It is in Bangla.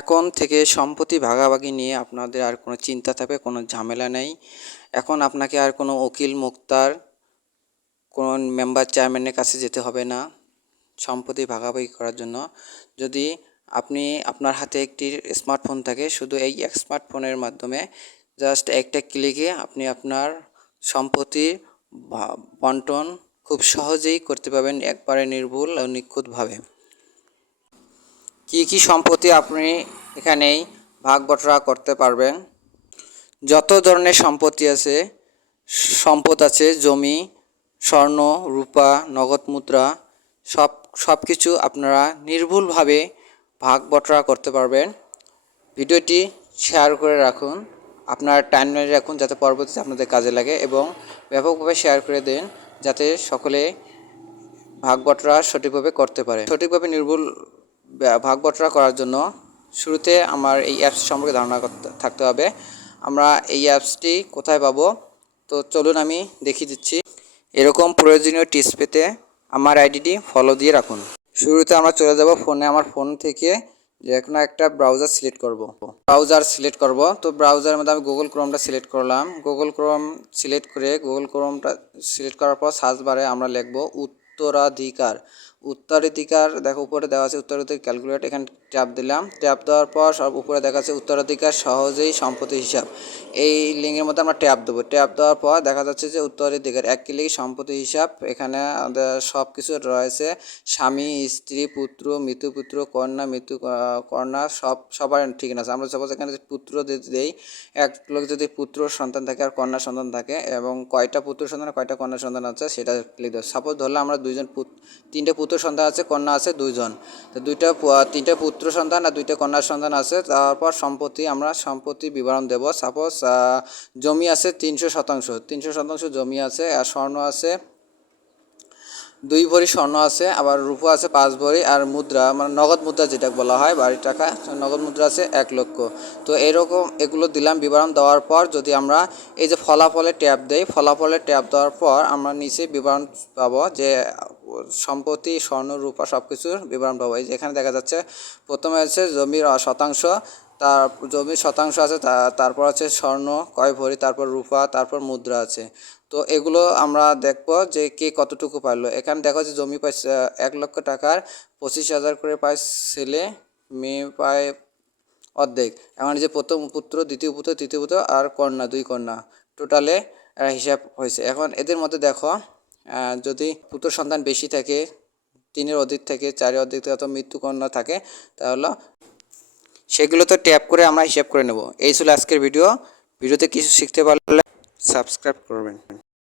এখন থেকে সম্পত্তি ভাগাভাগি নিয়ে আপনাদের আর কোনো চিন্তা থাকবে, কোনো ঝামেলা নেই। এখন আপনাকে আর কোনো উকিল মুক্তার, কোনো মেম্বার চেয়ারম্যানের কাছে যেতে হবে না সম্পত্তি ভাগাভাগি করার জন্য। যদি আপনার হাতে একটি স্মার্টফোন থাকে, শুধু এই স্মার্টফোনের মাধ্যমে জাস্ট একটা ক্লিকে আপনি আপনার সম্পত্তির বন্টন খুব সহজেই করতে পারবেন, একবারে নির্ভুল ও নিখুঁতভাবে। কি সম্পত্তি আপনি এখানেই ভাগ বটরা করতে পারবেন। যত ধরনের সম্পদ আছে, জমি, স্বর্ণ, রূপা, নগদ মুদ্রা, সব কিছু আপনারা নির্ভুলভাবে ভাগ বটরা করতে পারবেন। ভিডিওটি শেয়ার করে রাখুন, আপনার টাইমলাইনে রাখুন, যাতে পরবর্তীতে আপনাদের কাজে লাগে, এবং ব্যাপকভাবে শেয়ার করে দেন যাতে সকলে ভাগ বটরা সঠিকভাবে করতে পারে। সঠিকভাবে নির্ভুল ভাগ বটরা করার জন্য শুরুতে আমার এই অ্যাপস সম্পর্কে ধারণা থাকতে হবে। আমরা এই অ্যাপসটি কোথায় পাবো, তো চলুন আমি দেখিয়ে দিচ্ছি। এরকম প্রয়োজনীয় টিপস পেতে আমার আইডিটি ফলো দিয়ে রাখুন। শুরুতে আমরা চলে যাব ফোনে, আমার ফোন থেকে যে কোনো একটা ব্রাউজার সিলেক্ট করব। তো ব্রাউজারের মধ্যে আমি গুগল ক্রোমটা সিলেক্ট করলাম। গুগল ক্রোম সিলেক্ট করে গুগল ক্রোমটা সিলেক্ট করার পর সার্চ বারে আমরা লিখব উত্তরাধিকার। দেখো উপরে দেওয়া আছে উত্তরাধিকার ক্যালকুলেট, এখানে ট্যাপ দিলাম। ট্যাপ দেওয়ার পর সব উপরে দেখা যাচ্ছে উত্তরাধিকার সহজেই সম্পত্তি হিসাব, এই লিঙ্কের মধ্যে আমরা ট্যাপ দেবো। ট্যাপ দেওয়ার পর দেখা যাচ্ছে যে উত্তরাধিকার এক ক্লিক সম্পত্তি হিসাব, এখানে সব কিছু রয়েছে। স্বামী, স্ত্রী, পুত্র, মৃত্যু পুত্র, কন্যা, মৃত্যু কন্যা, সবার ঠিক আছে। আমরা সাপোজ এখানে পুত্র দিই, এক লোক যদি পুত্র সন্তান থাকে আর কন্যা সন্তান থাকে, এবং কয়টা পুত্র সন্তান কয়টা কন্যা সন্তান আছে সেটা ক্লিক দেবো। সাপোজ ধরলে আমরা তিনটে পুত্র সন্তান আছে, কন্যা আছে 2 জন, তো তিনটে পুত্র সন্তান আর 2টা কন্যা সন্তান আছে। তারপর আমরা সম্পত্তি বিবরণ দেব। সাপোজ জমি আছে 300% জমি আছে, আর স্বর্ণ আছে 2 ভরি স্বর্ণ আছে, আবার রূপো আছে 5 ভরি, আর মুদ্রা মানে নগদ মুদ্রা যেটা বলা হয় বাড়ির টাকা, নগদ মুদ্রা আছে 1 লক্ষ। তো এরকম এগুলো দিলাম। বিবরণ দেওয়ার পর যদি আমরা এই যে ফলাফলে ট্যাপ দেই, ফলাফলে ট্যাপ দেওয়ার পর আমরা নিচে বিবরণ পাবো, যে সম্পত্তি, স্বর্ণ, রূপা সব কিছুর বিবরণ পাবো। এই যে এখানে দেখা যাচ্ছে প্রথমে আছে জমির শতাংশ, তার জমির শতাংশ আছে, তারপর আছে স্বর্ণ কয় ভরি, তারপর রূপা, তারপর মুদ্রা আছে। তো এগুলো আমরা দেখব যে কে কতটুকু পাইলো। এখানে দেখো যে জমি পায় 1 লক্ষ টাকার 25,000 করে পায় ছেলে, মেয়ে পায় অর্ধেক। এমন যে প্রথম পুত্র, দ্বিতীয় পুত্র, তৃতীয় পুত্র আর কন্যা 2 কন্যা, টোটালে হিসাব হয়েছে। এখন এদের মধ্যে দেখো যদি পুত্র সন্তান বেশি থাকে, 3-এর অধিক থাকে, 4-এর অধিক থাকে, অথবা মৃত্যু কন্যা থাকে, তাহলে সেগুলো তো ট্যাপ করে আমরা হিসাব করে নেব। এই ছিল আজকের ভিডিওতে কিছু শিখতে পারলে সাবস্ক্রাইব করবেন।